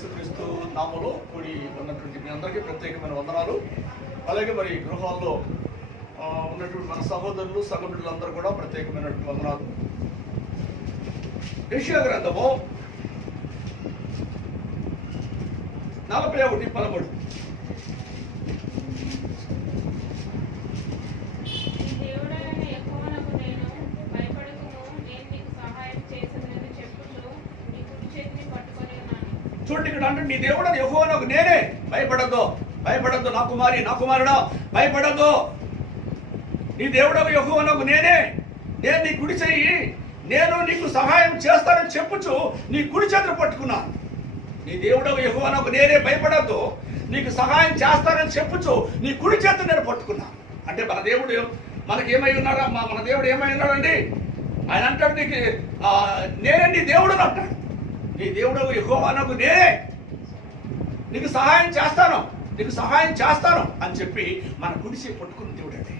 యేసుక్రీస్తు నామములో కూడి ఉన్నటువంటి మీ అందరికీ ప్రత్యేకమైన వందనాలు. అలాగే మరి గృహాల్లో ఉన్నటువంటి మన సహోదరులు సహోదరులందరూ కూడా ప్రత్యేకమైనటువంటి వందనాలు. యెషయా గ్రంథము 41:13. చూడండి, ఇక్కడ అంటే నీ దేవుడు యెహోవానగు నేనే, భయపడద్దు భయపడద్దు నా కుమారి నా కుమారుడా భయపడద్దు. నీ దేవుడు యెహోవానగు నేనే, నేను నీ కుడి చెయ్యి, నేను నీకు సహాయం చేస్తానని చెప్పుచు నీ కుడి చేతులు పట్టుకున్నాను. నీ దేవుడు యెహోవానగు నేనే, భయపడద్దు, నీకు సహాయం చేస్తానని చెప్పుచు నీ కుడి చేతులు నేను పట్టుకున్నాను. అంటే మన దేవుడు మనకి ఏమై ఉన్నాడా? మన దేవుడు ఏమై ఉన్నాడండి? ఆయన అంటాడు, నీకు నేనే నీ దేవుడు అంటాడు. నీ దేవుడు యెహోవానగు నేనే, నీకు సహాయం చేస్తాను, నీకు సహాయం చేస్తాను అని చెప్పి మన కుడిసి పట్టుకున్న దేవుడు అండి.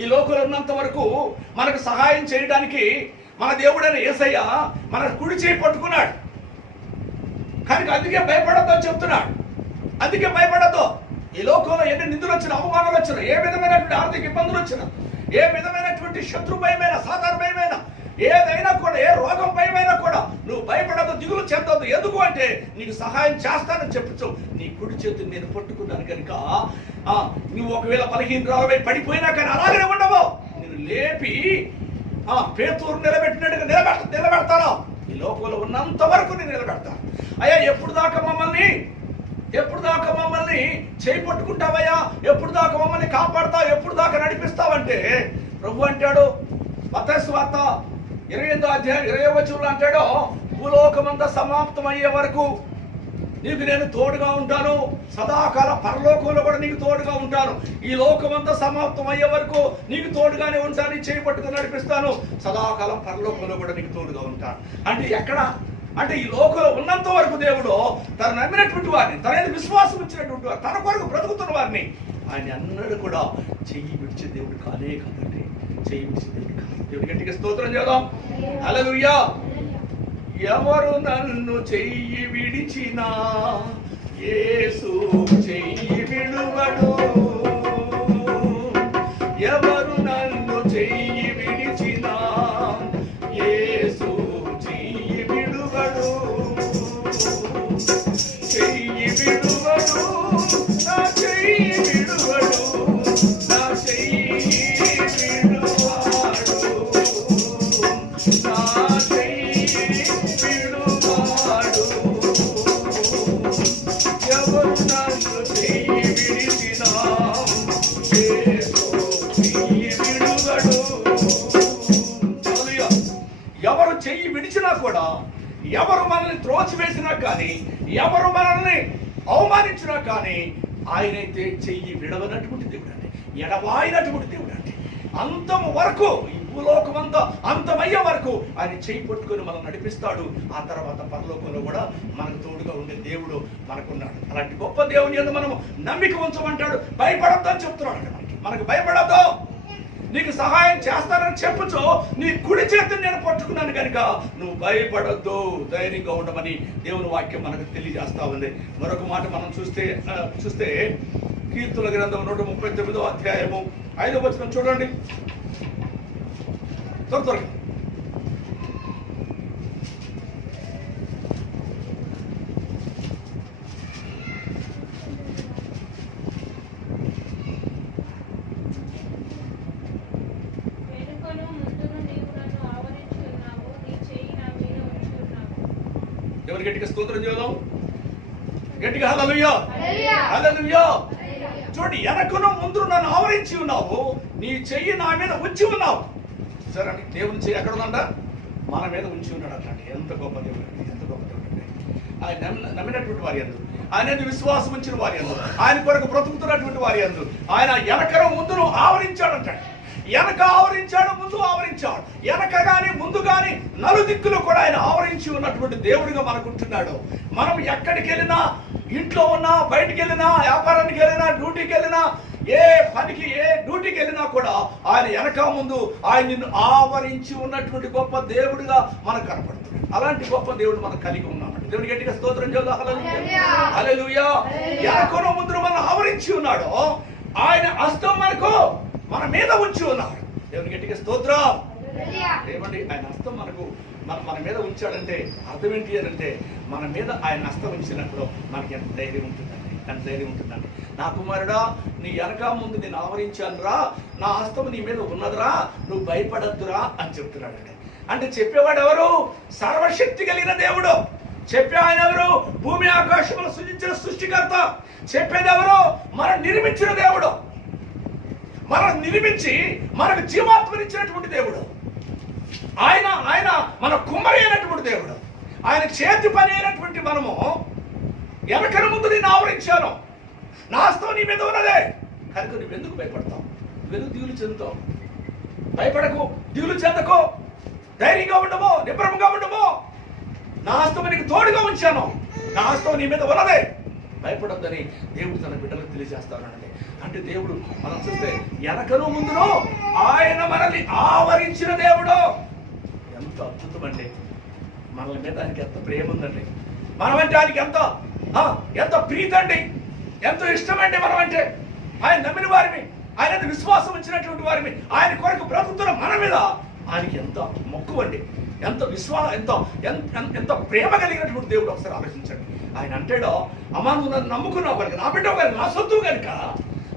ఈ లోకంలో ఉన్నంత వరకు మనకు సహాయం చేయడానికి మన దేవుడైన యేసయ్య మన కుడి చేయి పట్టుకున్నాడు. కానీ అందుకే భయపడద్దు అని చెప్తున్నాడు. అందుకే భయపడద్దు. ఈ లోకంలో ఎన్ని నిందులు వచ్చినా, అవమానాలు వచ్చినా, ఏ విధమైనటువంటి ఆర్థిక ఇబ్బందులు వచ్చినా, ఏ విధమైనటువంటి శత్రు భయమైన, సాధారణ భయమైన, ఏదైనా కూడా, ఏ రోగం భయమైనా కూడా నువ్వు భయపడద్దు, దిగులు చెందొద్దు. ఎందుకు అంటే నీకు సహాయం చేస్తానని చెప్పచ్చు. నీ కుడి చేతిని నేను పట్టుకున్నాను కనుక నువ్వు ఒకవేళ బలహీనరాలపై పడిపోయినా కానీ అలాగే ఉండవు. నేను లేపి పేతురు నిలబెట్టినట్టుగా నిలబెడతాను. ఈ లోకంలో ఉన్నంత వరకు నేను నిలబెడతాను. అయ్యా ఎప్పుడు దాకా మమ్మల్ని చేయి పట్టుకుంటావయ్యా, ఎప్పుడు దాకా మమ్మల్ని కాపాడుతావు, ఎప్పుడు దాకా నడిపిస్తావంటే ప్రభు అంటాడు మత్తయి సువార్త 28:20 అంటాడు, భూలోకమంతా సమాప్తమయ్యే వరకు నీకు నేను తోడుగా ఉంటాను, సదాకాల పరలోకంలో కూడా నీకు తోడుగా ఉంటాను. ఈ లోకమంతా సమాప్తం అయ్యే వరకు నీకు తోడుగానే ఉంటాను, చేయి పట్టుకుని నడిపిస్తాను, సదాకాలం పరలోకంలో కూడా నీకు తోడుగా ఉంటాను. అంటే ఎక్కడ అంటే ఈ లోకంలో ఉన్నంత వరకు దేవుడు తను నమ్మినటువంటి వారిని, తన విశ్వాసం ఇచ్చినటువంటి వారు, తన కొరకు బ్రతుకుతున్న వారిని ఆయన అన్నడు కూడా చెయ్యి విడిచే దేవుడు కానే కాదండి. చెయ్యి విడిచే దేవుడు కాదు. దేవుడి గట్టిగా స్తోత్రం చేద్దాం. హల్లెలూయా. ఎవరు నన్ను చెయ్యి విడిచినా యేసు చెయ్యి విడువడు. ఎవరు నన్ను చెయ్యి విడిచినా యేసు చెయ్యి విడువడు. చెయ్యి విడువడు, నా చెయ్యి విడువడు, నా చెయ్యి విడువాడు, నా చెయ్యి విడువాడు. ఎవరు నన్ను చెయ్యి విడిచినా యేసు చెయ్యి విడువడు. ఎవరు చెయ్యి విడిచినా కూడా, ఎవరు మనల్ని త్రోచివేసినా కానీ, ఎవరు మనల్ని అవమానించినా కానీ ఆయనైతే చెయ్యి విడవనటువంటి దేవుడు అండి, ఎడబాయినటువంటి దేవుడు అండి. అంతము వరకు, ఈ భూలోకమంతా అంతమయ్యే వరకు ఆయన చెయ్యి పట్టుకొని మనం నడిపిస్తాడు. ఆ తర్వాత పరలోకంలో కూడా మనకు తోడుగా ఉండే దేవుడు మనకున్నాడు. అలాంటి గొప్ప దేవుని యందు మనం నమ్మిక ఉంచమంటాడు. భయపడద్దు అని చెప్తున్నాడు. మనకు భయపడద్దు, నీకు సహాయం చేస్తానని చెప్పచ్చు. నీ కుడి చేతిని నేను పట్టుకున్నాను కనుక నువ్వు భయపడొద్దు, ధైర్యంగా ఉండమని దేవుని వాక్యం మనకు తెలియజేస్తా ఉంది. మరొక మాట మనం చూస్తే కీర్తనల గ్రంథం 139:5 చూడండి. త్వరగా ఎవరు గట్టిగా స్తోత్రం చేద్దాం, గట్టిగా హల్లెలూయా హల్లెలూయా. చూడండి, వెనకను ముందు నన్ను ఆవరించి ఉన్నావు, నీ చెయ్యి నా మీద ఉంచి ఉన్నావు. సరే అండి, దేవుని చెయ్యి ఎక్కడ ఉందంట? మన మీద ఉంచి ఉన్నాడు. అట్లాంటి ఎంత గొప్ప దేవుడు అండి, ఎంత గొప్ప దేవుడు అండి. ఆయన నమ్మినటువంటి వారి యందు, ఆయన విశ్వాసం ఉంచిన వారి యందు, ఆయన కొరకు బ్రతుకుతున్నటువంటి వారి యందు ఆయన వెనకను ముందును ఆవరించాడు అంటాడు. వెనక ఆవరించాడు, ముందు ఆవరించాడు. వెనక గాని ముందు గాని నలుదిక్కులు కూడా ఆయన ఆవరించి ఉన్నటువంటి దేవుడిగా మనకుంటున్నాడు. మనం ఎక్కడికి వెళ్ళినా, ఇంట్లో ఉన్నా, బయటికి వెళ్ళినా, వ్యాపారానికి వెళ్ళినా, డ్యూటీకి వెళ్ళినా, ఏ పనికి ఏ డ్యూటీకి వెళ్ళినా కూడా ఆయన వెనక ముందు ఆయన నిన్ను ఆవరించి ఉన్నటువంటి గొప్ప దేవుడిగా మనకు కనపడుతున్నాడు. అలాంటి గొప్ప దేవుడు మనం కలిగి ఉన్నామండి. దేవుని గట్టిగా స్తోత్రం చేద్దాం. హల్లెలూయా హల్లెలూయా. ఎనకనో ముందు మనం ఆవరించి ఉన్నాడో ఆయన హస్తం మనకు మన మీద ఉంచి ఉన్నారు. దేవుని గట్టిగా స్తోత్రం. ఏమండి ఆయన హస్తం మనకు మన మీద ఉంచాడంటే అర్థం ఏంటి అంటే మన మీద ఆయన హస్తం ఉంచినప్పుడు మనకి ఎంత ధైర్యం ఉంటుందండి, ఎంత ధైర్యం ఉంటుందండి. నా కుమారుడా నీ వెనక ముందు నేను ఆవరించాను రా, నా హస్తం నీ మీద ఉన్నదిరా, నువ్వు భయపడద్దురా అని చెప్తున్నాడండి. అంటే చెప్పేవాడు ఎవరు? సర్వశక్తి కలిగిన దేవుడు. చెప్పే ఆయన ఎవరు? భూమి ఆకాశములు సృజించిన సృష్టికర్త. చెప్పేది ఎవరు? మనం నిర్మించిన దేవుడు, మనం నిర్మించి మనకు జీవాత్మనిచ్చినటువంటి దేవుడు. ఆయన ఆయన మన కుమ్మరి అయినటువంటి దేవుడు. ఆయన చేతి పని అయినటువంటి మనము వెనకన ముందు నేను ఆవరించాను, నా హస్తం నీ మీద ఉన్నదే కనుక నువ్వెందుకు భయపడతావు? నువ్వెందుకు దిగులు చెందుతావు? భయపడకు, దిగులు చెందకు, ధైర్యంగా ఉండము, నిబ్రమంగా ఉండము. నా హస్తం నీకు తోడుగా ఉంచాను, నా హస్తం నీ మీద ఉన్నదే, భయపడొద్దని దేవుడు తన బిడ్డలకు తెలియజేస్తానండి. అంటే దేవుడు మనం చూస్తే వెనకను ముందును ఆయన మనల్ని ఆవరించిన దేవుడు. ఎంత అద్భుతం అండి! మనల మీద ఆయనకి ఎంత ప్రేమ ఉందండి, మనమంటే ఆయనకి ఎంత ప్రీతి అండి, ఎంతో ఇష్టం అండి. మనమంటే ఆయన నమ్మిన వారిని, ఆయన విశ్వాసం ఉంచినటువంటి వారిని, ఆయన కొరకు బ్రతుకుతున్న మన మీద ఆయనకి ఎంత మక్కువ అండి, ఎంత ఎంత ప్రేమ కలిగినటువంటి దేవుడు. ఒకసారి ఆలోచించండి. ఆయన అంటాడో అమ్మా నువ్వు నన్ను నమ్ముకున్నావు కనుక, నా బిడ్డవు కనుక, నా సొత్తు కనుక,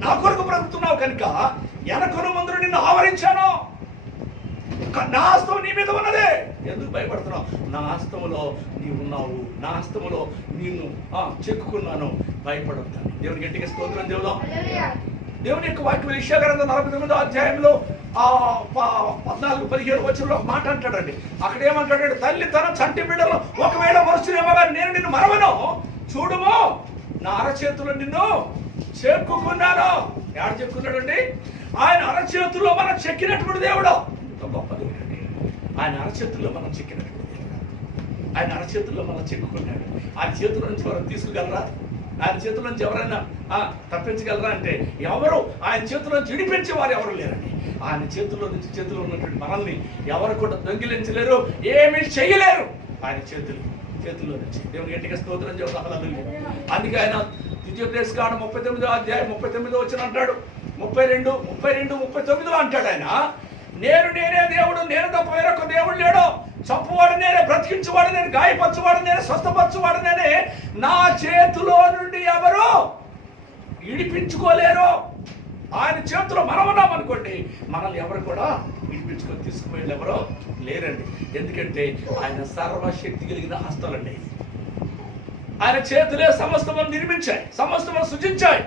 నా కొరకు బ్రతుకుతున్నావు కనుక వెనకను ముందు నిన్ను ఆవరించాను, నా హస్తం నీ మీద ఉన్నదే, ఎందుకు భయపడుతున్నావు? నా హస్తములో నీవు ఉన్నావు, నా హస్తములో నిన్ను చెక్కుకున్నాను, భయపడొద్దని. దేవుని గట్టిగా స్తోత్రం చెబుదాం. దేవుని యొక్క వాక్యం యెషయా గ్రంథం 49వ అధ్యాయంలో 14-15 వచనంలో ఒక మాట అంటాడండి. అక్కడ ఏమంటాడు? తల్లి తన చంటి బిడ్డలో ఒకవేళ మరుచునేమో కానీ నేను నిన్ను మరవను, చూడుము నా అరచేతుల్లో నిన్ను చెక్కుకున్నాను. ఎవరు చెక్కున్నాడండి? ఆయన అరచేతుల్లో మనం చెక్కినటువంటి దేవుడు. ఎంత గొప్ప దేవుడు అండి! ఆయన అరచేతుల్లో మనం చెక్కినటువంటి దేవుడు, ఆయన అరచేతుల్లో మనం చెక్కుకున్నాడు. ఆయన చేతుల నుంచి మనం తీసుకుగలరా? ఆయన చేతుల నుంచి ఎవరైనా తప్పించగలరా అంటే ఎవరు ఆయన చేతుల నుంచి విడిపించే వారు ఎవరు లేరండి. ఆయన చేతుల్లో ఉన్నటువంటి మనల్ని ఎవరు కూడా దొంగిలించలేరు, ఏమీ చేయలేరు. ఆయన చేతుల్లో నుంచి. దేవుని గట్టిగా స్తోత్రం చెబుతాం. అందుకే ఆయన ద్వితీయోపదేశకాండం 39వ అధ్యాయం 39వ వచనం అంటాడు, 32, 39 అంటాడు ఆయన, నేనే దేవుడు, నేను తప్ప వేరొక దేవుడు లేడు, చంపువాడు నేనే, బ్రతికించువాడు నేను, గాయపరచువాడు నేనే, స్వస్థపరచువాడు నేనే, నా చేతిలో నుండి ఎవరు విడిపించుకోలేరు. ఆయన చేతిలో మనం ఉన్నాం అనుకోండి, మనల్ని ఎవరు కూడా విడిపించుకొని తీసుకుపోయేది ఎవరో లేరండి. ఎందుకంటే ఆయన సర్వశక్తి కలిగిన హస్తాలండి. ఆయన చేతులే సమస్తము నిర్మించాయి, సమస్తము సృజించాయి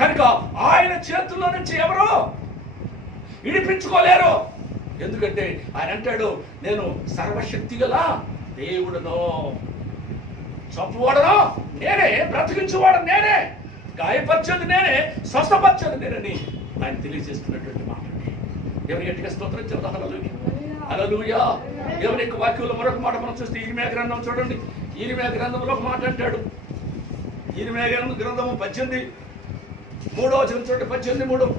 కనుక ఆయన చేతుల్లో నుంచి ఎవరు విడిపించుకోలేరు. ఎందుకంటే ఆయన అంటాడు, నేను సర్వశక్తి గల దేవుడును, చంపువాడను నేనే, బ్రతికించువాడు నేనే, గాయపరిచేది నేనే, స్వస్థపరిచేది నేనని ఆయన తెలియజేస్తున్నటువంటి మాట. దేవుని గట్టిగా స్తోత్రం చెబుతాం. హల్లెలూయా. దేవుని యొక్క వాక్యంలో మరొక మాట మనం చూస్తే ఇర్మియా గ్రంథం చూడండి. ఇర్మియా గ్రంథంలో ఒక మాట అంటాడు. ఇర్మియా గ్రంథము 18:3 వచనం చూడండి. 18:3.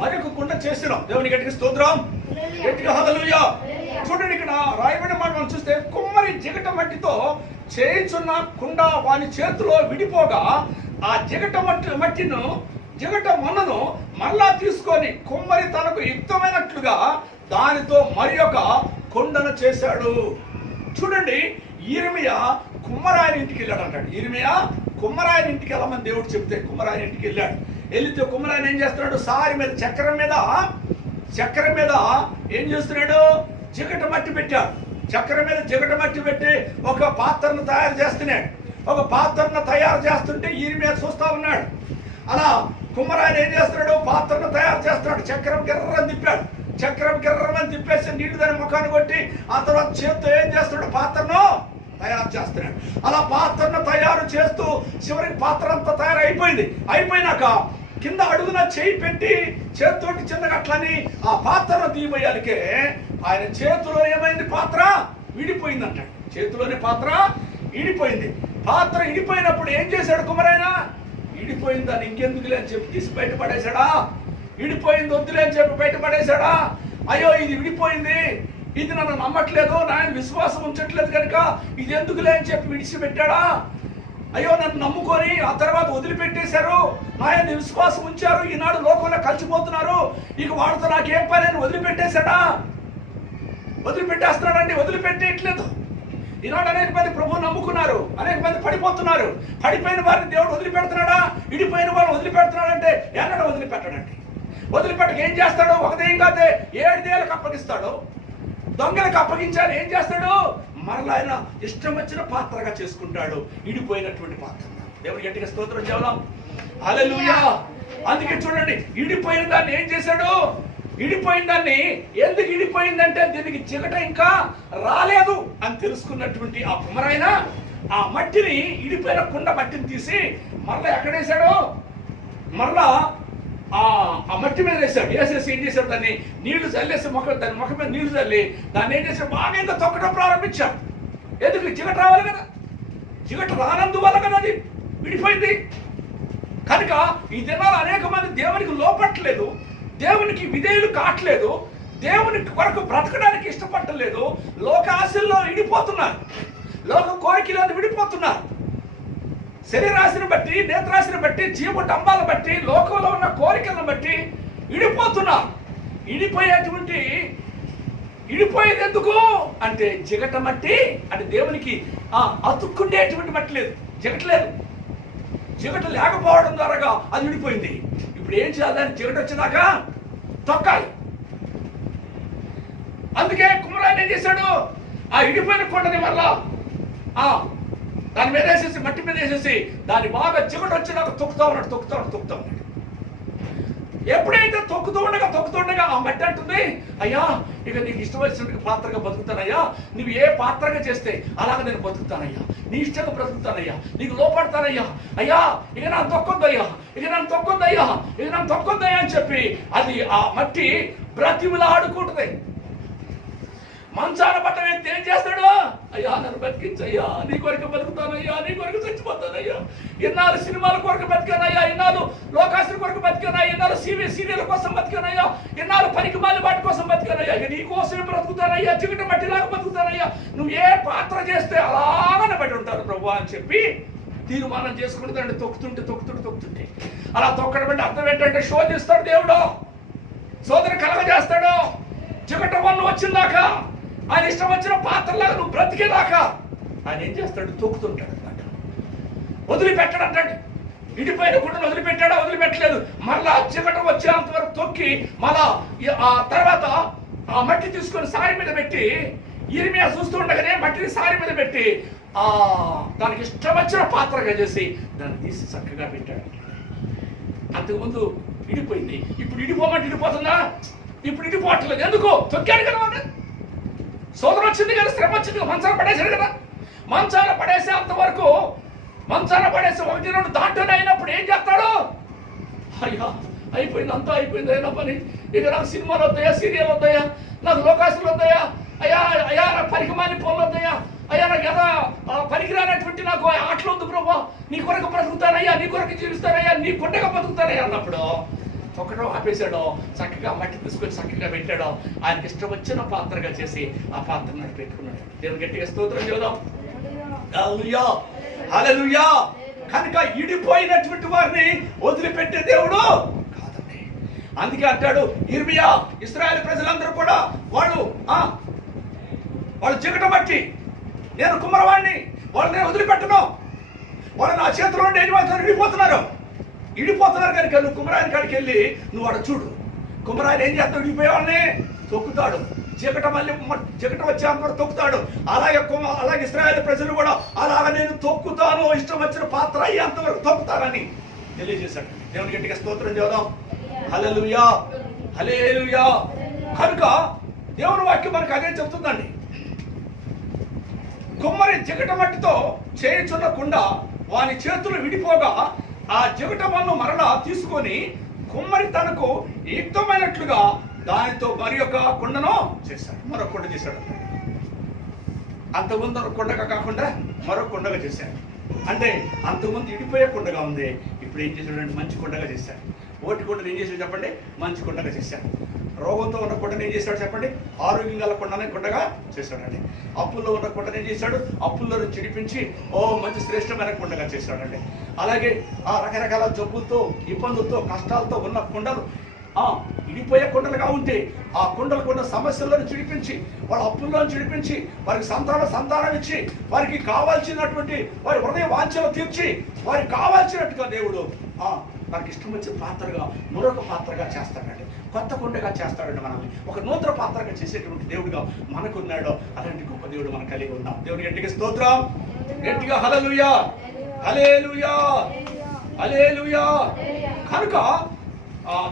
మరొక కుండ చేస్తున్నాం. దేవుని గట్టిగా స్తోత్రం, గట్టిగా హల్లెలూయా. చూడండి ఇక్కడ రాయబడిన మాట మనం చూస్తే, కుమ్మరి జిగట మట్టితో చేయించున్న కుండ వాని చేతిలో విడిపోగా ఆ జిగట మన్నను మళ్ళా తీసుకొని కుమ్మరి తనకు యుక్తమైనట్లుగా దానితో మరి ఒక కుండను చేశాడు. చూడండి, ఇర్మియా కుమ్మరాయన ఇంటికి వెళ్ళాడు అంటాడు. ఇర్మియా కుమ్మరాయన ఇంటికి వెళ్ళమని దేవుడు చెప్తే కుమ్మరాయన ఇంటికి వెళ్ళాడు. వెళితే కుమ్మరాయన ఏం చేస్తున్నాడు? సారి మీద చక్రం మీద ఏం చేస్తున్నాడు? జిగట మట్టి పెట్టాడు. చక్రం మీద జిగట మట్టి పెట్టి ఒక పాత్రను తయారు చేస్తున్నాడు. ఒక పాత్రను తయారు చేస్తుంటే ఇర్మియా చూస్తా ఉన్నాడు. అలా కుమ్మరాయన ఏం చేస్తున్నాడు? పాత్రను తయారు చేస్తున్నాడు. చక్రం గిర్రని తిప్పాడు. చక్రం గిర్రమని తిప్పేసి నీళ్లు దాని ముఖాన్ని కొట్టి ఆ తర్వాత చేత్తో ఏం చేస్తున్నాడు? పాత్రను తయారు చేస్తున్నాడు. అలా పాత్రను తయారు చేస్తూ చివరికి పాత్ర అంతా తయారైపోయింది. అయిపోయినాక కింద అడుగున చేయి పెట్టి చేతితోటి చిన్నగా అట్లని ఆ పాత్రను తీయబోయాలికే ఆయన చేతిలో ఏమైంది? పాత్ర విడిపోయింది అంటాడు. చేతిలోని పాత్ర ఇడిపోయింది. పాత్ర ఇడిపోయినప్పుడు ఏం చేశాడు కుమారాయన? ఇడిపోయింది అని ఇంకెందుకులే అని చెప్పి తీసి బయట పడేశాడా? ఇడిపోయింది వద్దులే అని చెప్పి బయట పడేశాడా? అయ్యో ఇది విడిపోయింది, ఇది నన్ను నమ్మట్లేదు, నాయన విశ్వాసం ఉంచట్లేదు కనుక ఇది ఎందుకులే అని చెప్పి విడిచిపెట్టాడా? అయ్యో నన్ను నమ్ముకొని ఆ తర్వాత వదిలిపెట్టేశారు, నాయన విశ్వాసం ఉంచారు, ఈనాడు లోకంలో కలిసిపోతున్నారు, ఇక వాళ్ళతో నాకేం పని అని వదిలిపెట్టేశాడా? వదిలిపెట్టేస్తున్నాడండి. వదిలిపెట్టేయట్లేదు. ఈనాడు అనేక మంది ప్రభువు నమ్ముకున్నారు, అనేక మంది పడిపోతున్నారు. పడిపోయిన వారిని దేవుడు వదిలిపెడుతున్నాడా? ఇడిపోయిన వాళ్ళు వదిలిపెడుతున్నాడంటే ఎన్నడూ వదిలిపెట్టడండి. వదిలిపెట్టక ఏం చేస్తాడు? ఒకదేం కాదే 7 దేళ్ళకు అప్పగిస్తాడు. దొంగలకు అప్పగించాలి, ఏం చేస్తాడు? మరలా ఆయన ఇష్టం వచ్చిన పాత్రగా చేసుకుంటాడు, ఇడిపోయినటువంటి పాత్ర. దేవుడు గట్టిగా స్తోత్రం చెబుదాం. హల్లెలూయా. అందుకే చూడండి, ఇడిపోయిన దాన్ని ఏం చేశాడు? ఇడిపోయిన దాన్ని ఎందుకు ఇడిపోయిందంటే దీనికి చికట ఇంకా రాలేదు అని తెలుసుకున్నటువంటి ఆ కుమారాయన ఆ మట్టిని, ఇడిపోయిన కుండ మట్టిని తీసి మరలా ఎక్కడేశాడు? మరలా ఆ మట్టి మీద వేసాడు. వేసేసి ఏం చేశాడు? దాన్ని నీళ్లు చల్లేసి దాని ముఖం మీద నీళ్లు చల్లి దాన్ని ఏం చేశాడు? బాగా ఇంకా తొక్కడం ప్రారంభించాడు. ఎందుకు? చికట రావాలి కదా. చికట రానందువల్ల కదా అది విడిపోయింది. కనుక ఈ దినాలు అనేక మంది దేవునికి లోపట్లేదు, దేవునికి విధేయులు కావట్లేదు, దేవుని కొరకు బ్రతకడానికి ఇష్టపడలేదు, లోక ఆశల్లో విడిపోతున్నారు, లోక కోరికలను విడిపోతున్నారు. శరీరాశిని బట్టి, నేత్రాశిని బట్టి, జీవ డంబాలను బట్టి, లోకంలో ఉన్న కోరికలను బట్టి విడిపోతున్నారు. ఇడిపోయేది ఎందుకు అంటే జిగట మట్టి అంటే దేవునికి అతుక్కుండేటువంటి మట్టి లేదు, జిగటలేదు. జిగట లేకపోవడం ద్వారా అది విడిపోయింది. ఇప్పుడు ఏం చేయాలని? జిగట వచ్చేదాకా తొక్కాలి. అందుకే కుమారాయన ఏం చేశాడు? ఆ ఇడిపోయిన కొండని మళ్ళా దాని మీద వేసేసి, మట్టి మీద వేసేసి దాన్ని బాగా జిగట వచ్చేదాకా తొక్కుతా ఉన్నాడు. ఎప్పుడైతే తొక్కుతూ ఉండగా ఆ మట్టి అంటుంది, అయ్యా ఇక నీకు ఇష్టం వచ్చినట్టు పాత్రగా బతుకుతానయ్యా, నువ్వు ఏ పాత్రగా చేస్తే అలాగ నేను బతుకుతానయ్యా, నీ ఇష్టంగా బ్రతుకుతానయ్యా, నీకు లోపడతానయ్యా, అయ్యా ఇక నన్ను తొక్కొద్దయ్యా అని చెప్పి అది ఆ మట్టి బ్రతిమలాడుకుంటుంది. మంచాన పట్ట వ్యక్తి ఏం చేస్తాడు? అయ్యా నన్ను బతికించయ్యా, నీ కొరకు బతుకుతానయ్యా, నీ కొరకు చచ్చిపోతానయ్యా, ఇన్నాళ్ళు సినిమాల కొరకు బతికానయ్యా, ఇన్నాళ్ళు లోకాసుల కొరకు బతికానయ్యా, ఇన్నాళ్ళు సీరియల్ కోసం బతికానయ్యా, ఇన్నాళ్ళు పనికి మాలి వాటి కోసం బతికానయ్యా, ఇక నీ కోసమే బ్రతుకుతానయ్యా, చిగుట మట్టిలాగా బతుకుతానయ్యా, నువ్వు ఏ పాత్ర చేస్తే అలాగనే బట్టి ఉంటారు ప్రభు అని చెప్పి తీర్మానం చేసుకుంటుందండి. తొక్కుతుంటే అలా తొక్కడం అంటే అర్థం ఏంటంటే శోధిస్తాడు దేవుడు, శోధన కలగజేస్తాడు. చిగట వల్ల వచ్చిందాకా, ఆయన ఇష్టం వచ్చిన పాత్రలాగా నువ్వు బ్రతికేదాకా ఆయన ఏం చేస్తాడు? తొక్కుతుంటాడు అనమాట. వదిలిపెట్టాడు అంటాడు. ఇడిపోయిన గుడ్డను వదిలిపెట్టాడా? వదిలిపెట్టలేదు. మళ్ళా చిగట వచ్చేంత వరకు తొక్కి మళ్ళా ఆ తర్వాత ఆ మట్టి తీసుకొని సారి మీద పెట్టి, ఇరిమియా చూస్తూ ఉండగానే మట్టిని సారి మీద పెట్టి దానికి ఇష్టం వచ్చిన పాత్రగా చేసి దాన్ని తీసి చక్కగా పెట్టాడు. అంతకుముందు ఇడిపోయింది, ఇప్పుడు ఇడిపోమంటే ఇడిపోతుందా? ఇప్పుడు ఇడిపోవట్లేదు. ఎందుకు? తొక్కాడు కదా. సోదరు వచ్చింది కదా, శ్రమ వచ్చింది, మంచాన పడేశాడు కదా. మంచాన పడేసే అంతవరకు, మంచాన పడేసి 1-2 దాంట్లోనే అయినప్పుడు ఏం చేస్తాడు? అయ్యా అయిపోయింది, అంతా అయిపోయింది, అయినా పని, ఇక నాకు సినిమాలు వద్దాయా, సీరియల్ వద్దాయా, నాకు లోకాసులు వద్దాయా, అయ్యా నాకు పనికిమాలి పనులు వద్దాయా, అయ్యా నాకు ఎలా పనికిరానటువంటి నాకు ఆటలు వద్దు ప్రభా, నీ కొరకు బ్రతుకుతానయ్యా, నీ కొరకు జీవిస్తానయ్యా, నీ కొండగా బతుకుతానయ్యా అన్నప్పుడు ఒకటో ఆపేశాడో, చక్కగా మట్టి తీసుకొని చక్కగా పెట్టాడో, ఆయనకి ఇష్టం వచ్చిన పాత్రగా చేసి ఆ పాత్రను పెట్టుకున్నాడు. దేవుని గట్టిగా స్తోత్రం చేద్దాం. హల్లెలూయా, హల్లెలూయా. కనుక ఇడిపోయినటువంటి వారిని వదిలిపెట్టే దేవుడు కాదండి. అందుకే అంటాడు ఇర్మియా, ఇశ్రాయేలు ప్రజలందరూ కూడా వాళ్ళు జిగట బట్టి, నేను కుమ్మరవాణ్ణి, వాళ్ళు నేను వదిలిపెట్టను, వాళ్ళు నా చేతిలో ఉండి ఏం మాత్రం ఇడిపోతున్నారు కనుక నువ్వు కుమ్మరాయన కాడికి వెళ్ళి నువ్వు వాడు చూడు. కుమ్మరాయన ఏం చేస్తాడు? ఇడిపోయే వాళ్ళని తొక్కుతాడు. జిగట వచ్చేంత తొక్కుతాడు. అలాగే ఇశ్రాయేలు ప్రజలు కూడా అలాగ నేను తొక్కుతాను, ఇష్టం వచ్చిన పాత్ర అయ్యేంతవరకు తొక్కుతానని తెలియజేశాడు. దేవుని గట్టిగా స్తోత్రం చేద్దాం. హల్లెలూయా, హల్లెలూయా. కనుక దేవుని వాక్యం మనకు అదే చెప్తుందండి. కుమ్మరి జిగట మట్టితో చేయుచున్న కుండ వాని చేతులు విడిపోగా ఆ జిగటమన్ను మరలా తీసుకొని కుమ్మరి తనకు యుక్తమైనట్లుగా దానితో మరి యొక్క కుండను చేశాడు. మరొక కుండ చేశాడు. అంతకుముందు కుండగా కాకుండా మరొక కుండగా చేశాడు. అంటే అంతకుముందు ఇడిపోయే కుండగా ఉంది, ఇప్పుడు ఏం చేశాడు? మంచి కుండగా చేశాడు. ఓటి కుండను ఏం చేశాడు చెప్పండి? మంచి కుండగా చేశాడు. రోగంతో ఉన్న కుండను ఏం చేశాడు చెప్పండి? ఆరోగ్యం గల కుండగా చేశాడండి. అప్పుల్లో ఉన్న కుండను ఏం చేశాడు? అప్పుల్లో నుంచి విడిపించి మంచి శ్రేష్టమైన కుండగా చేశాడండి. అలాగే ఆ రకరకాల జబ్బులతో, ఇబ్బందులతో, కష్టాలతో ఉన్న కుండలు ఇడిపోయే కుండలుగా ఉంటే ఆ కుండలకున్న సమస్యలను చిడిపించి, వాళ్ళ అప్పుల్లో చిడిపించి, వారికి సంతానం ఇచ్చి, వారికి కావాల్సినటువంటి వారి హృదయ వాంఛలు తీర్చి, వారికి కావాల్సినట్టుగా దేవుడు మనకి ఇష్టం వచ్చిన పాత్రగా మరొక పాత్రగా చేస్తాడండి. కొత్త కుండగా చేస్తాడండి. మనల్ని ఒక నూతన పాత్రగా చేసేటువంటి దేవుడుగా మనకున్నాడు. అలాంటి గొప్ప దేవుడు మనం కలిగి ఉన్నాం. దేవుడు గట్టిగా స్తోత్రం, గట్టిగా హల్లెలూయా, హల్లెలూయా, హల్లెలూయా. కనుక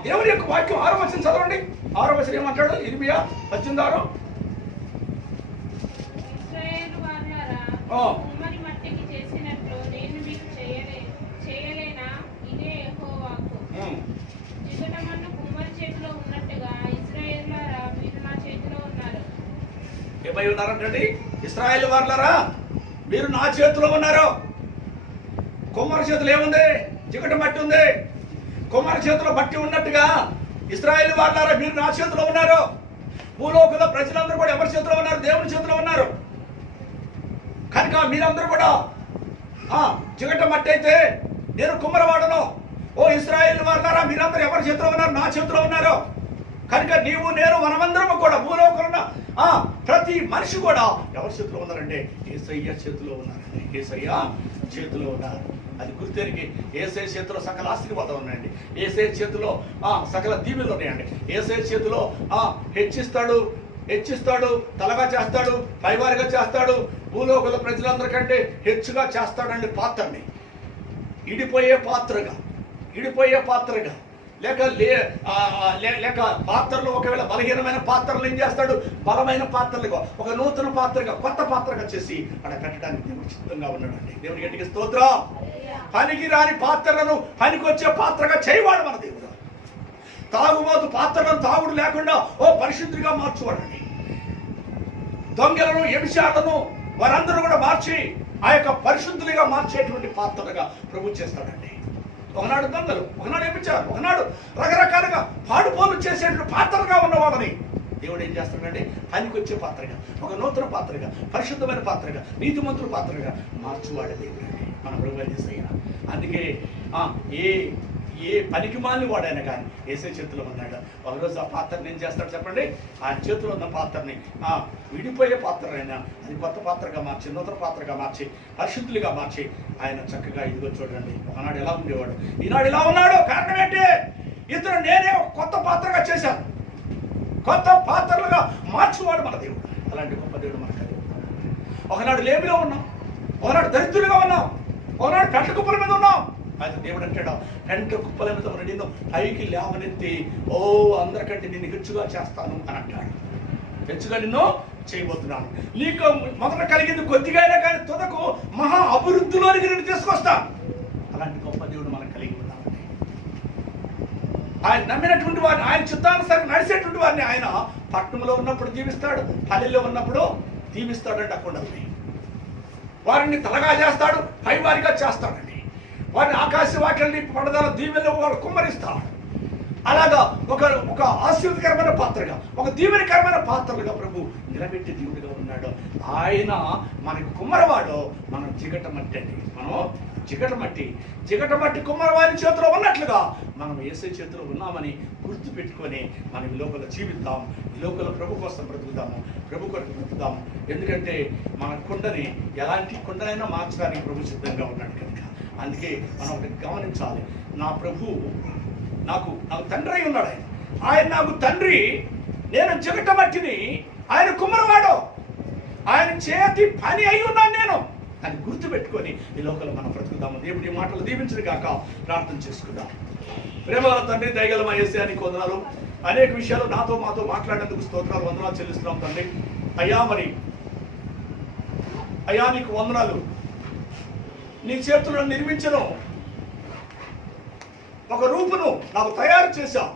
దేవుని యొక్క వాక్యం 6వ వచనం చదవండి. 6వ వచనం ఏమంటాడు? ఇర్మియా 18:6. ఏమై ఉన్నారంటండి? ఇశ్రాయేలు వారులారా మీరు నా చేతిలో ఉన్నారు. కుమ్మరి చేతిలో ఏముంది? జిగట మట్టి ఉంది. కుమ్మరి చేతిలో బట్టి ఉన్నట్టుగా ఇశ్రాయేలు వారులారా మీరు నా చేతిలో ఉన్నారు. భూలోకంలో ప్రజలందరూ కూడా ఎవరి చేతిలో ఉన్నారు? దేవుని చేతిలో ఉన్నారు. కనుక మీరందరూ కూడా జిగట మట్టి అయితే నేను కుమ్మరవాడను. ఇశ్రాయేలు వారులారా మీరందరూ ఎవరి చేతిలో ఉన్నారు? నా చేతిలో ఉన్నారు. కనుక నీవు నేను మనమందరము కూడా భూలోకంలో ప్రతి మనిషి కూడా ఎవరి చేతిలో ఉన్నారంటే యేసయ్య చేతిలో ఉన్నారండి. యేసయ్య చేతిలో ఉన్నారు. అది గుర్తెరిగి యేసయ్య చేతిలో సకల ఆశీర్వాదం ఉన్నాయండి. యేసయ్య చేతిలో సకల దీవెనలు ఉన్నాయండి. యేసయ్య చేతిలో హెచ్చిస్తాడు, తలగా చేస్తాడు, పైవారిగా చేస్తాడు, భూలోకంలో ప్రజలందరికంటే హెచ్చుగా చేస్తాడండి. పాత్రని ఇడిపోయే పాత్రగా లేక పాత్రలు ఒకవేళ బలహీనమైన పాత్రలు ఏం చేస్తాడు? బలమైన పాత్రలుగా ఒక నూతన పాత్రగా కొత్త పాత్రగా చేసి అక్కడ పెట్టడానికి దేవుడు సిద్ధంగా ఉన్నాడండి. దేవుని గట్టిగా స్తోత్రం. పనికి రాని పాత్రలను పనికొచ్చే పాత్రగా చేయవాడు మన దేవుడు. తాగుబోతు పాత్రలను తాగుడు లేకుండా పరిశుద్ధిగా మార్చువాడండి. దొంగలను, వ్యభిచారులను వారందరూ కూడా మార్చి ఆ యొక్క పరిశుద్ధులుగా మార్చేటువంటి పాత్రలుగా ప్రభు చేస్తాడండి. ఒకనాడు దొంగలు, ఒకనాడు వ్యభిచారు, ఒకనాడు రకరకాలుగా పాడుపోలు చేసేటువంటి పాత్రగా ఉన్నవాడని దేవుడు ఏం చేస్తాడంటే పనికొచ్చే పాత్రగా, ఒక నూతన పాత్రగా, పరిశుద్ధమైన పాత్రగా, నీతిమంతుల పాత్రగా మార్చువాడే దేవుడు అండి మన ప్రభు యేసయ్య. అందుకే ఏ పనికి మాలిన వాడైనా కానీ యేసయ్య చేతిలో ఉన్నాడు. ఒకరోజు ఆ పాత్రని ఏం చేస్తాడు చెప్పండి? ఆయన చేతిలో ఉన్న పాత్రని విడిపోయే పాత్రనైనా అది కొత్త పాత్రగా మార్చి, నూతన పాత్రగా మార్చి, పరిశుద్ధులుగా మార్చి ఆయన చక్కగా ఇదిగో చూడండి. ఒకనాడు ఎలా ఉండేవాడు, ఈనాడు ఎలా ఉన్నాడు. కారణం ఏంటి? ఇతను నేనే కొత్త పాత్రగా చేశాను. కొత్త పాత్రలుగా మార్చువాడు మన దేవుడు. అలాంటి గొప్ప దేవుడు మనకు కలిగి ఉన్నాడు. ఒకనాడు లేమిలో ఉన్నాం, ఒకనాడు దరిద్రులుగా ఉన్నాం, ఒకనాడు పెంట కుప్పల మీద ఉన్నాం. అయితే దేవుడు అంటాడు పెంట కుప్పల మీద నిన్ను పైకి లేవనెత్తి అందరికంటే నిన్ను హెచ్చుగా చేస్తాను అని అంటాడు. హెచ్చుగా నిన్ను చేయబోతున్నాను. నీకు మొదట కలిగింది కొద్దిగా అయినా కానీ తుదకు మహా అభివృద్ధిలోనికి నేను తీసుకొస్తాను. అలాంటి గొప్ప దేవుడు మనం కలిగి ఉన్నామండి. ఆయన నమ్మినటువంటి వారిని, ఆయన చిత్తానుసారం నడిచేటువంటి వారిని ఆయన పట్టణంలో ఉన్నప్పుడు దీవిస్తాడు, పల్లెల్లో ఉన్నప్పుడు దీవిస్తాడంటే అక్కడ వారిని తలగా చేస్తాడు, పైవారిగా చేస్తాడండి. వారిని ఆకాశవాక్యాన్ని పడదల దీవెనలో వాడు కుమ్మరిస్తాడు. అలాగా ఒక ఆశీర్వదకరమైన పాత్రగా, ఒక దీవెనకరమైన పాత్రలుగా ప్రభు నిలబెట్టి దేవుడిగా ఉన్నాడు. ఆయన మనకు కుమ్మరవాడు, మనం జిగట మట్టి అండి. మనం జిగట మట్టి కుమ్మరవారి చేతిలో ఉన్నట్లుగా మనం యేసయ్య చేతిలో ఉన్నామని గుర్తు పెట్టుకొని మనం ఈ లోకంలో జీవిద్దాం. ఈ లోకంలో ప్రభు కోసం బ్రతుకుదాము, ప్రభు కొరకు బ్రతుకుదాము. ఎందుకంటే మన కుండని ఎలాంటి కుండనైనా మార్చడానికి ప్రభు సిద్ధంగా ఉన్నాడు కనుక. అందుకే మనం ఒకటి గమనించాలి. నా ప్రభు నాకు తండ్రి అయి ఉన్నాడు. ఆయన నాకు తండ్రి, నేను జిగట మట్టిని, ఆయన కుమ్మరవాడు, ఆయన చేతి పని అయి ఉన్నాను నేను అని గుర్తు పెట్టుకొని ఈ లోకంలో మనం బ్రతుకుదాము. దేవుడి మాటలు దీవించడు కాక ప్రార్థన చేసుకుందాం. ప్రేమగల తండ్రి, దయగల మా యేసయ్య నీకు వందనాలు. అనేక విషయాలు మాతో మాట్లాడేందుకు స్తోత్రాలు, వందనాలు చెల్లిస్తున్నాం తండ్రి. అయ్యా నీకు వందనాలు. నీ చేతులను నిర్మించను, ఒక రూపును నాకు తయారు చేశావు.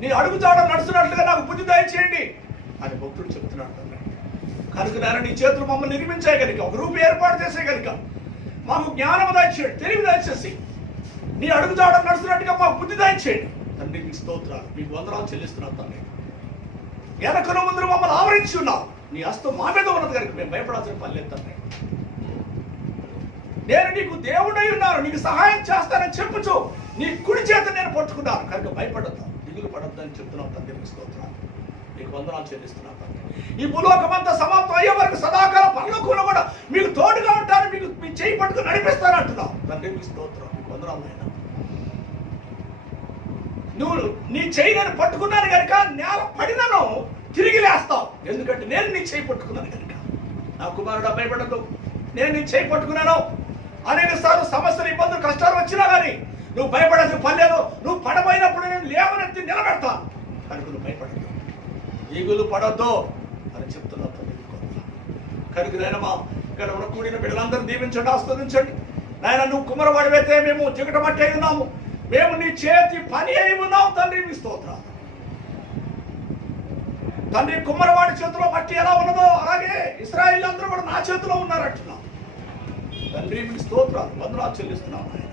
నీ అడుగుజాడలు నడుస్తున్నట్లుగా నాకు బుద్ధి దయచేయండి అని భక్తుడు చెప్తున్నాడు తండ్రి. కనుక నాయన నీ చేతులు మమ్మల్ని నిర్మించే కనుక, ఒక రూపు ఏర్పాటు చేసే కనుక మాకు జ్ఞానము దయచేయండి, తెలివి దయచేసి నీ అడుగుజాడలు నడుస్తున్నట్టుగా మాకు బుద్ధి దయచేయండి తండ్రి. మీ స్తోత్రాలు, మీకు వందనాలు చెల్లిస్తున్నాను తండ్రి. వెనకను ముందు మమ్మల్ని ఆవరించి ఉన్నావు, నీ హస్తం మా మీద ఉన్నది కనుక మేము భయపడాల్సిన పని లేదు తండ్రి. నేను నీకు దేవుడై ఉన్నాను, నీకు సహాయం చేస్తానని చెప్పుచు నీ కుడి చేత నేను పట్టుకున్నాను కనుక భయపడద్దు, దిగులు పడద్దు అని చెప్తున్నావు తండ్రి. మీకు స్తోత్రాలు, మీకు వందనాలు చెల్లిస్తున్నాను తండ్రి. ఈ భూలోకమంతా సమాప్తం అయ్యే వరకు సదాకాలం పరలోకంలో కూడా మీకు తోడుగా ఉంటాను, మీకు మీ చేయి పట్టుకుని నడిపిస్తాను అంటున్నావు తండ్రి. మీకు స్తోత్రం, మీకు వందనాలు నాయన. నువ్వు నీ చేయి నేను పట్టుకున్నాను కనుక నేల పడినను తిరిగి లేస్తావు, ఎందుకంటే నేను నీ చేయి పట్టుకున్నాను కనుక. నా కుమారుడు భయపడద్దు, నేను నీ చేయి పట్టుకున్నాను. అనేక సార్లు సమస్యలు, ఇబ్బందులు, కష్టాలు వచ్చినా కానీ నువ్వు భయపడాల్సిన పని లేదు. నువ్వు పడబోయినప్పుడు నేను లేవనెత్తి నిలబెడతాను కనుక నువ్వు భయపడద్దు, ఈగులు పడద్దు అని చెప్తున్నావు తండ్రి. కనుక నాయనమా ఇక్కడ ఉన్న కూడిన బిడ్డలందరూ దీవించండి, ఆస్వాదించండి నాయన. నువ్వు కుమ్మరవాడివైతే మేము జిగటమట్టి అయి ఉన్నాము, మేము నీ చేతి పని అయి ఉన్నాము తండ్రి. మీ స్తోత్రాలు తండ్రి. కుమ్మరవాడి చేతిలో మట్టి ఎలా ఉన్నదో అలాగే ఇశ్రాయేలు అందరూ కూడా నా చేతిలో ఉన్నారంటున్నాం తండ్రి. మీ స్తోత్రాలు, వందనాలు చెల్లిస్తున్నాం ఆయన.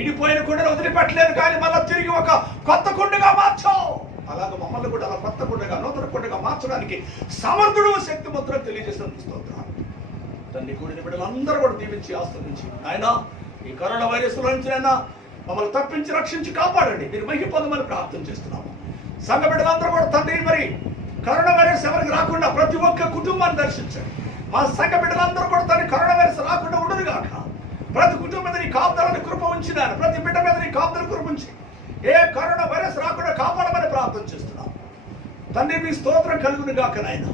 ఇడిపోయిన కుండను వదిలిపెట్టలేదు కానీ మళ్ళీ తిరిగి ఒక కొత్త కుండగా మార్చావు. అలాగే మమ్మల్ని కూడా అలా కొత్త కుండగా, నూతన కుండగా మార్చడానికి సమర్థుడు, శక్తిమంతుడు తెలియజేసిన స్తోత్రాలు తండ్రి. కూడిన బిడ్డలందరూ కూడా దీవించి ఆస్వాదించి ఆయన ఈ కరోనా వైరస్ నుంచి అయినా మమ్మల్ని తప్పించి రక్షించి కాపాడండి. మీరు మహిమ పొందమని ప్రార్థన చేస్తున్నాము. సంఘ బిడ్డలందరూ కూడా తండ్రి మరి కరోనా వైరస్ ఎవరికి రాకుండా ప్రతి ఒక్క కుటుంబాన్ని దర్శించండి. మా సంఘ బిడ్డలందరూ కూడా తండ్రి కరోనా వైరస్ రాకుండా ఉండదు కాక ప్రతి కుటుంబం మీద నీ కాపుదలని కృప ఉంచినాను, ప్రతి బిడ్డ మీద నీ కాపుదల కృప ఉంచి ఏ కరోనా వైరస్ రాకుండా కాపాడమని ప్రార్థన చేస్తున్నాం తండ్రి. మీ స్తోత్రం కలుగును గాక నాయన.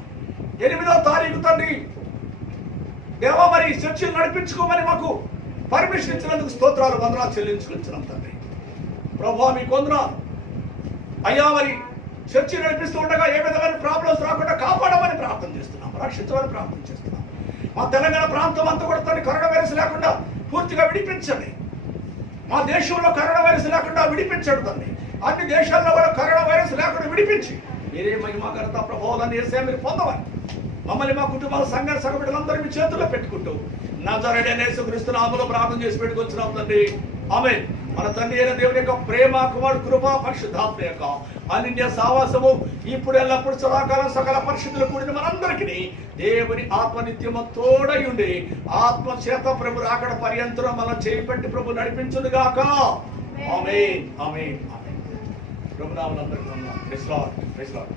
8వ తారీఖు తండ్రి దేవా మరి చర్చిలు నడిపించుకోమని మాకు పర్మిషన్ ఇచ్చినందుకు స్తోత్రాలు, వందనాలు చెల్లించుకుంటున్నాం తండ్రి. ప్రభువా మీకు వందనాలు అయ్యా. మరి చర్చి నడిపిస్తూ ఉండగా ఏ విధమైన ప్రాబ్లమ్స్ రాకుండా కాపాడమని ప్రార్థన చేస్తున్నాం, రక్షించమని ప్రార్థన చేస్తున్నాం. మా తెలంగాణ ప్రాంతం అంతా కూడా తండ్రి కరోనా వైరస్ లేకుండా పూర్తిగా విడిపించండి. మా దేశంలో కరోనా వైరస్ లేకుండా విడిపించండి తండ్రి. అన్ని దేశాల్లో కూడా కరోనా వైరస్ లేకుండా విడిపించి మీరే మహిమ ఘనత ప్రభావాలను వేసే మీరు పొందమని మమ్మల్ని, మా కుటుంబాల సంఘాల సగ బిడ్డలందరూ మీ చేతుల్లో పెట్టుకుంటూ నజరేయుడైన యేసుక్రీస్తు నామములో ప్రార్థన చేసి పెట్టుకొచ్చినాం తండ్రి. ఆమేన్. మన తండ్రి అయిన దేవుని యొక్క ప్రేమ, కుమారుడు కృప, పరిశుద్ధాత్మ యొక్క అన్య సావాసము ఇప్పుడు ఎల్లప్పుడు సదాకాలం సకల పరిశుద్ధులు కూడిన మనందరికీ దేవుని ఆత్మ నిత్యము తోడై ఉండి ఆత్మ చేత ప్రభు రాకడ పర్యంతరం మనం చేయిపెట్టి ప్రభు నడిపించునుగాక. ఆమేన్, ఆమేన్, ఆమేన్. ప్రభు నామములో అందరికీ వందనాలు. Praise Lord, praise lord.